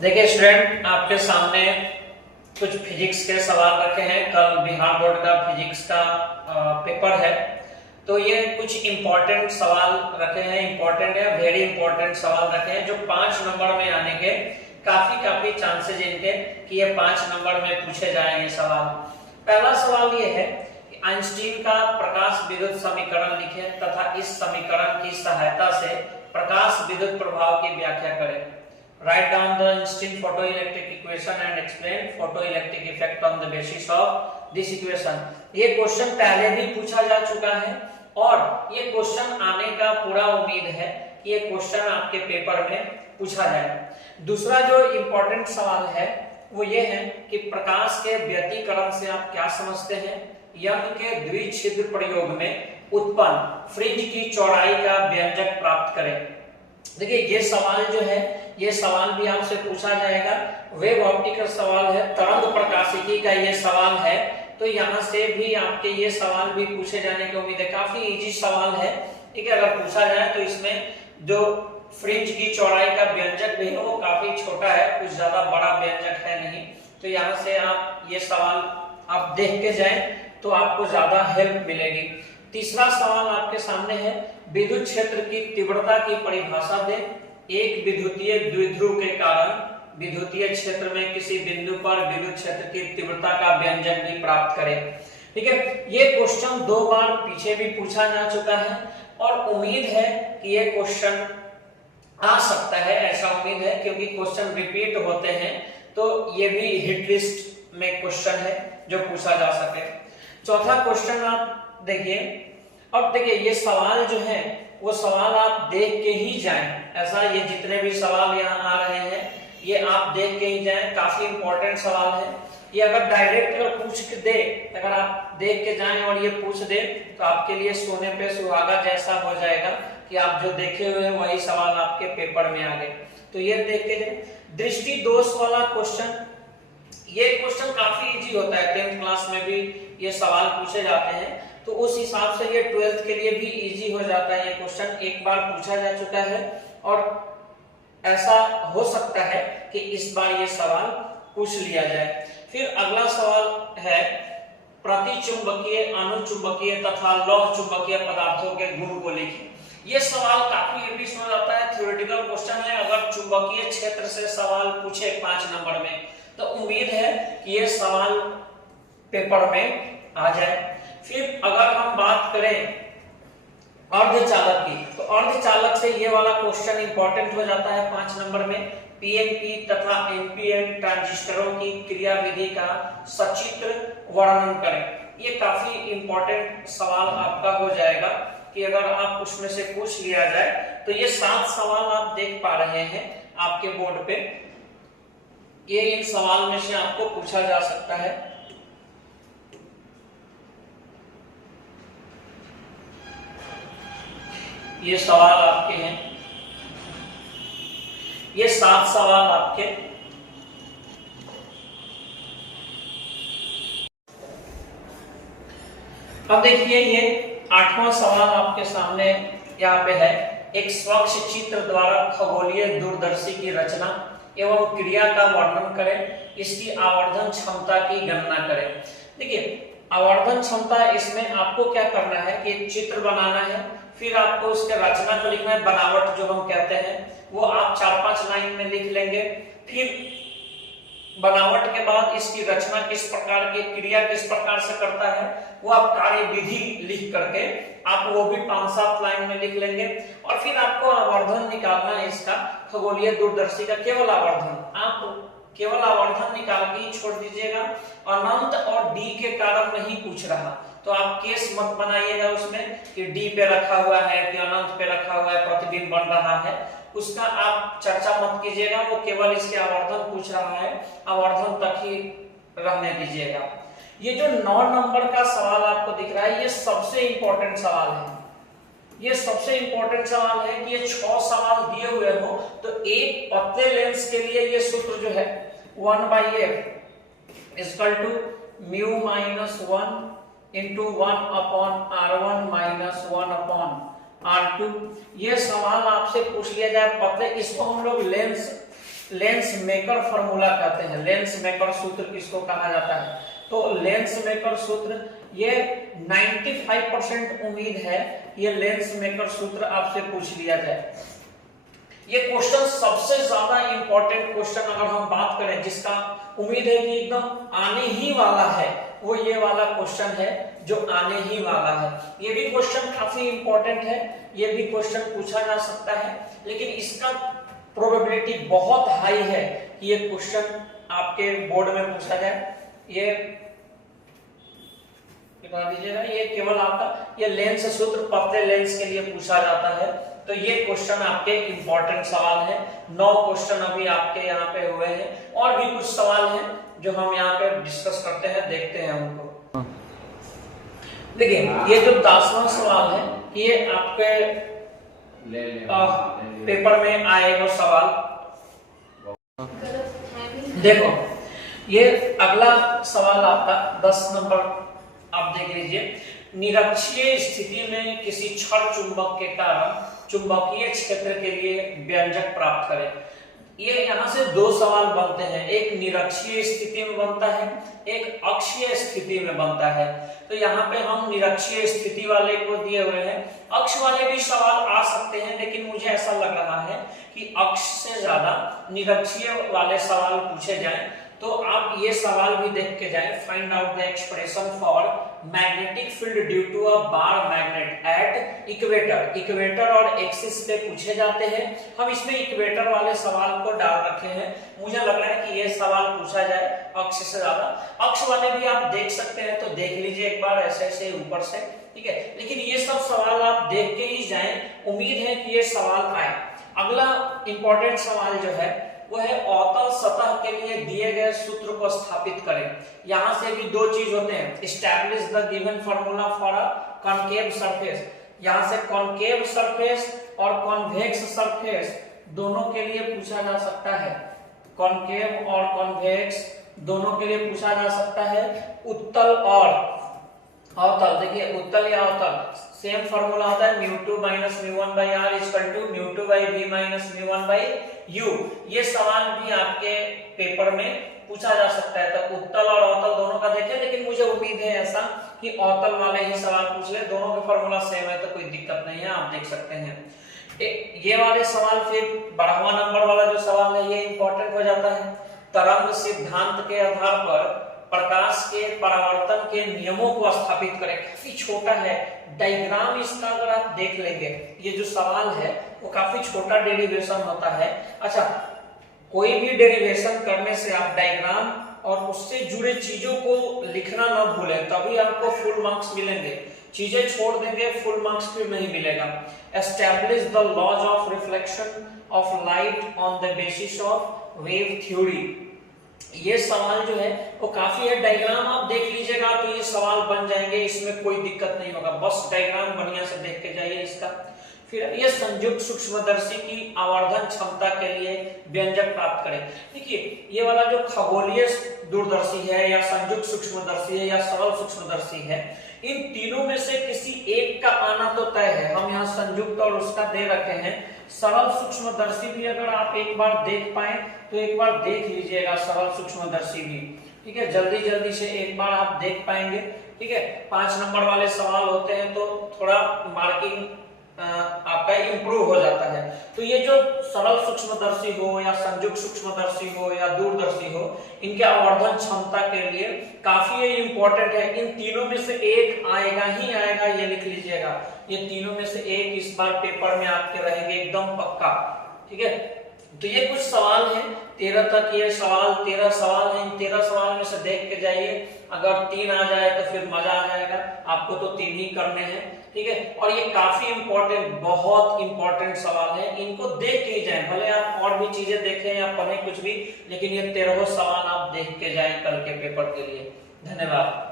देखिए स्टूडेंट, आपके सामने कुछ फिजिक्स के सवाल रखे हैं। कल बिहार बोर्ड का फिजिक्स का पेपर है, तो ये कुछ इंपॉर्टेंट सवाल रखे हैं। इंपॉर्टेंट है, वेरी इंपॉर्टेंट सवाल रखे हैं जो 5 नंबर में आने के काफी चांसेस इनके कि ये 5 नंबर में पूछे जाएंगे सवाल। पहला सवाल ये है कि आइंस्टीन का प्रकाश विद्युत समीकरण लिखें तथा इस समीकरण की सहायता से प्रकाश विद्युत प्रभाव की व्याख्या करें। Write down the Einstein photoelectric equation and explain photoelectric effect on the basis of this equation। ये क्वेश्चन पहले भी पूछा जा चुका है और ये क्वेश्चन आने का पूरा उम्मीद है कि ये क्वेश्चन आपके पेपर में पूछा जाए। दूसरा जो इम्पोर्टेंट सवाल है वो ये है कि प्रकाश के व्यतिकरण से आप क्या समझते हैं। यंग के द्विछिद्र प्रयोग में उत्पन्न फ्रिंज की चौड़ाई का व्यंजक प्राप्त करें। देखिए ये सवाल जो है, ये सवाल भी आपसे पूछा जाएगा। वेव ऑप्टिकल सवाल है, तरंग प्रकाशिकी का ये सवाल है, तो यहाँ से भी आपके ये सवाल भी पूछे जाने की उम्मीद है। काफी इजी सवाल है, ठीक है। अगर पूछा जाए तो इसमें जो फ्रिंज की चौड़ाई का व्यंजक भी है वो काफी छोटा है, कुछ ज्यादा बड़ा व्यंजक है नहीं। तो यहाँ से आप ये सवाल आप देख के जाए तो आपको ज्यादा हेल्प मिलेगी। तीसरा सवाल आपके सामने है, विद्युत क्षेत्र की तीव्रता की परिभाषा दें। एक विद्युतीय द्विध्रुव के कारण विद्युतीय क्षेत्र में किसी बिंदु पर विद्युत क्षेत्र की तीव्रता का व्यंजक भी प्राप्त करें। ठीक है, ये क्वेश्चन 2 बार पीछे भी पूछा जा चुका है और उम्मीद है कि ये क्वेश्चन आ सकता है, ऐसा उम्मीद है, क्योंकि क्वेश्चन रिपीट होते हैं तो ये भी हिट लिस्ट में क्वेश्चन है जो पूछा जा सके। चौथा क्वेश्चन आप देखिए। अब देखिए ये सवाल जो है वो सवाल आप देख के ही जाएं। ऐसा ये जितने भी सवाल यहाँ आ रहे हैं ये आप देख के ही जाएं। काफी इंपॉर्टेंट सवाल है ये। अगर डायरेक्ट पूछ के दे, अगर आप देख के जाएं और ये पूछ दे तो आपके लिए सोने पे सुहागा जैसा हो जाएगा कि आप जो देखे हुए हैं वही सवाल आपके पेपर में आ गए। तो ये देख के जाए। दृष्टि दोष वाला क्वेश्चन, ये क्वेश्चन काफी इजी होता है, 10th क्लास में भी ये सवाल पूछे जाते हैं, तो उस हिसाब से ये 12th के लिए भी इजी हो जाता है। ये क्वेश्चन एक बार पूछा जा चुका है और ऐसा हो सकता है कि इस बार ये सवाल पूछ लिया जाए। फिर अगला सवाल है, प्रतिचुंबकीय, अनुचुंबकीय तथा लौह चुंबकीय पदार्थों के गुण को लिखें। ये सवाल काफी इजी हो जाता है, थ्योरेटिकल क्वेश्चन है। अगर चुंबकीय क्षेत्र से सवाल पूछे 5 नंबर में तो उम्मीद है कि ये सवाल पेपर में आ जाए। फिर अगर हम बात करें अर्धचालक की, तो अर्धचालक से ये वाला क्वेश्चन इंपॉर्टेंट हो जाता है 5 नंबर में। पीएनपी तथा एनपीएन ट्रांजिस्टरों की क्रियाविधि का सचित्र वर्णन करें। ये काफी इंपॉर्टेंट सवाल आपका हो जाएगा कि अगर आप उसमें से पूछ लिया जाए तो ये 7 सवाल आप देख पा रहे हैं आपके बोर्ड पे। ये इन सवाल में से आपको पूछा जा सकता है। ये सवाल आपके हैं, ये 7 सवाल आपके। अब देखिए ये 8वां सवाल आपके सामने यहाँ पे है। एक स्वच्छ चित्र द्वारा खगोलीय दूरदर्शी की रचना एवं क्रिया का वर्णन करें। इसकी आवर्धन क्षमता की गणना करें। देखिए आवर्धन क्षमता, इसमें आपको क्या करना है कि एक चित्र बनाना है, फिर आपको उसके रचना को लिखना है, बनावट जो हम कहते हैं वो आप 4-5 लाइन में लिख लेंगे। फिर बनावट के बाद इसकी रचना किस प्रकार की, क्रिया किस प्रकार से करता है वो आप कार्य विधि लिख करके आप वो भी 5-7 लाइन में लिख लेंगे। और फिर आपको आवर्धन निकालना है इसका, खगोलीय दूरदर्शी का केवल आवर्धन। आप केवल आवर्धन निकाल के छोड़ दीजिएगा। अनंत और डी के कारण नहीं पूछ रहा तो आप केस मत बनाइएगा उसमें कि डी पे रखा हुआ है कि अनंत पे रखा हुआ है, प्रतिबिंब बन रहा है, उसका आप चर्चा मत कीजिएगा। वो केवल इसके आवर्धन पूछ रहा है, आवर्धन तक ही रहने दीजिएगा। ये जो 9 नंबर का सवाल आपको दिख रहा है ये सबसे इंपॉर्टेंट सवाल है। ये सबसे इंपॉर्टेंट सवाल है कि ये 6 सवाल दिए हुए हो तो एक पतले लेंस के लिए ये सूत्र जो है 1/f = μ - 1 into 1/r1 minus 1/r2। ये सवाल आपसे पूछ लिया जाए पतले, इसको हम लोग लेंस मेकर फॉर्मूला कहते हैं। लेंस मेकर सूत्र किसको कहा जाता है? तो लेंस मेकर सूत्र, ये 95% उम्मीद है ये लेंस मेकर सूत्र आपसे पूछ लिया जाए। ये क्वेश्चन सबसे ज्यादा इंपॉर्टेंट क्वेश्चन अगर हम बात करें जिसका उम्मीद है कि एकदम आने ही वाला है, वो ये वाला क्वेश्चन है जो आने ही वाला है। ये भी क्वेश्चन काफी इंपॉर्टेंट है, ये भी क्वेश्चन पूछा जा सकता है, लेकिन इसका प्रोबेबिलिटी बहुत हाई है कि ये क्वेश्चन आपके बोर्ड में पूछा जाए। ये दीजिएगा, ये केवल आपका ये लेंस सूत्र पतले लेंस के लिए पूछा जाता है। तो ये क्वेश्चन आपके इंपॉर्टेंट सवाल है। 9 क्वेश्चन अभी आपके यहाँ पे हुए हैं, और भी कुछ सवाल हैं जो हम यहाँ पे डिस्कस करते हैं, देखते हैं उनको। देखिए ये जो 10वां सवाल है, ये आपके पेपर में आएगा सवाल। देखो ये अगला सवाल आपका 10 नंबर आप देख लीजिए। निरक्षीय स्थिति में किसी क्षण चुंबक के कारण चुंबकीय क्षेत्र के लिए व्यंजक प्राप्त करें। ये यहाँ से 2 सवाल बनते हैं, एक निरक्षीय स्थिति में बनता है, एक अक्षीय स्थिति में बनता है। तो यहाँ पे हम निरक्षीय स्थिति वाले को दिए हुए हैं, अक्ष वाले भी सवाल आ सकते हैं, लेकिन मुझे ऐसा लग रहा है कि अक्ष से ज्यादा निरक्षीय वाले सवाल पूछे जाएं। तो आप ये सवाल भी देख के जाएं। Find out the expression for magnetic field due to a bar magnet at equator. Equator और एक्सिस पे पूछे जाते हैं। हम इसमें इक्वेटर वाले सवाल को डाल रखे हैं। मुझे लग रहा है कि ये सवाल पूछा जाए अक्ष से ज्यादा। अक्ष वाले भी आप देख सकते हैं, तो देख लीजिए एक बार ऐसे ऐसे ऊपर से, ठीक है। लेकिन ये सब सवाल आप देख के ही जाएं, उम्मीद है कि ये सवाल आए। अगला इंपॉर्टेंट सवाल जो है वो है अवतल सतह के लिए दिए गए सूत्र को स्थापित करें। यहां से भी 2 चीज होते हैं, establish the given formula for a concave surface. यहां से कॉनकेव सरफेस और कॉन्वेक्स सरफेस दोनों के लिए पूछा जा सकता है। कॉनकेव और कॉन्वेक्स दोनों के लिए पूछा जा सकता है। उत्तल और अवतल, देखिए उत्तल या अवतल सेम फार्मूला होता है, μ2 - μ1/r = μ2/v - μ1/u। ये सवाल भी आपके पेपर में पूछा जा सकता है। तो उत्तल और अवतल दोनों का देखें, लेकिन मुझे उम्मीद है ऐसा कि अवतल वाले ही सवाल पूछ ले। दोनों के फार्मूला सेम है तो कोई दिक्कत नहीं है, आप देख सकते हैं। ये वाले सवाल, फिर 12वां नंबर वाला जो सवाल है ये इंपॉर्टेंट हो जाता है। तरंग सिद्धांत के आधार पर प्रकाश के परावर्तन के नियमों को स्थापित करें। काफी छोटा है डायग्राम इसका, अगर आप देख लेंगे ये जो सवाल है वो काफी छोटा डेरिवेशन होता है। अच्छा, कोई भी डेरिवेशन करने से आप डायग्राम और उससे जुड़े चीजों को लिखना ना भूलें, तभी आपको फुल मार्क्स मिलेंगे। चीजें छोड़ देंगे फुल मार्क्स फिर नहीं मिलेगा। Establish the laws of reflection of light on the basis of wave theory. ये सवाल जो है वो काफी है, डायग्राम आप देख लीजिएगा तो ये सवाल बन जाएंगे, इसमें कोई दिक्कत नहीं होगा। बस डायग्राम बढ़िया से देख के जाइए इसका। फिर ये संयुक्त सूक्ष्मदर्शी की आवर्धन क्षमता के लिए व्यंजक प्राप्त करें। देखिए ये वाला जो खगोलीय दूरदर्शी है या संयुक्त सूक्ष्मदर्शी है या सरल सूक्ष्मदर्शी है, इन तीनों में से किसी एक का आना तो तय है। हम यहाँ संयुक्त और उसका दे रखे हैं। सरल सूक्ष्मदर्शी भी अगर आप एक बार देख पाए तो एक बार देख लीजिएगा सरल सूक्ष्मदर्शी भी, ठीक है। जल्दी जल्दी से एक बार आप देख पाएंगे, ठीक है। 5 नंबर वाले सवाल होते हैं तो थोड़ा मार्किंग आपका इंप्रूव हो जाता है। तो ये जो सरल सूक्ष्मदर्शी हो या संयुक्त सूक्ष्मदर्शी हो या दूरदर्शी हो, इनके आवर्धन क्षमता के लिए काफी ये इंपॉर्टेंट है। इन तीनों में से एक आएगा ही आएगा, ये लिख लीजिएगा। ये तीनों में से एक इस बार पेपर में आपके रहेंगे एकदम पक्का, ठीक है। तो ये कुछ सवाल हैं 13 तक, ये सवाल 13 सवाल हैं। इन 13 सवाल में से देख के जाइए, अगर 3 आ जाए तो फिर मजा आ जाएगा। आपको तो 3 ही करने हैं, ठीक है। और ये काफी इंपॉर्टेंट, बहुत इंपॉर्टेंट सवाल है, इनको देख के जाएं। भले आप और भी चीजें देखें या पढ़ें कुछ भी, लेकिन ये 13 सवाल आप देख के जाएं कल के पेपर के लिए। धन्यवाद।